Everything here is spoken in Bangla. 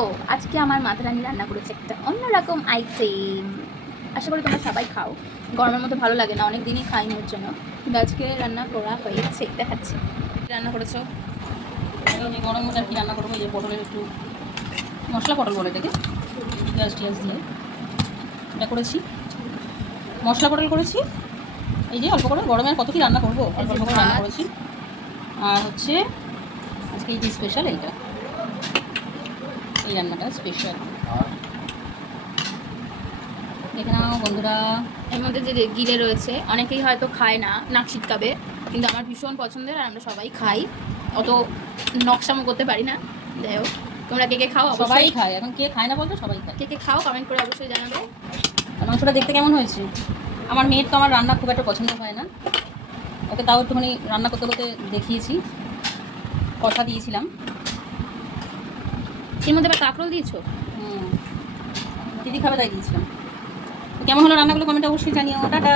ও আজকে আমার মাতারানী রান্না করেছে একটা অন্যরকম আইটেম। আশা করি তোমরা সবাই খাও। গরমের মধ্যে ভালো লাগে না, অনেক দিনই খাইনি ওর জন্য, কিন্তু আজকে রান্না করা হয়েছে, দেখাচ্ছি। রান্না করেছো? এই গরমের মধ্যে আর কি রান্না করবো? এই যে পটলের একটু মশলা পটল বলে এটাকে, পেঁয়াজ টিয়াজ দিয়ে এটা করেছি, মশলা পটল করেছি। এই যে অল্প করে, গরমে আর কত কি রান্না করবো, অল্প অল্প করে রান্না করেছি। আর হচ্ছে আজকে এই যে স্পেশাল এইটা, এই রান্নাটা স্পেশাল। দেখে নাও বন্ধুরা, এর মধ্যে যে গিলে রয়েছে, অনেকেই হয়তো খায় না, নাক ছিটকাবে, কিন্তু আমার ভীষণ পছন্দের আর আমরা সবাই খাই। অত নকশামো করতে পারি না। যাই হোক, তোমরা কে কে খাও? সবাই খায়, এখন কে খায় না বলতো, সবাই খায়। কে কে খাও কমেন্ট করে অবশ্যই জানাবে। মাংসটা দেখতে কেমন হয়েছে? আমার মেয়ের তো আমার রান্না খুব একটা পছন্দ হয় না, ওকে তাও একটুখানি রান্না করতে করতে দেখিয়েছি, কথা দিয়েছিলাম। এর মধ্যে আবার কাঁকরোল দিয়েছো? দিদি খাবে তাই দিয়েছিলাম। কেমন হলো রান্নাগুলো কমেন্টে অবশ্যই জানিও। টাটা।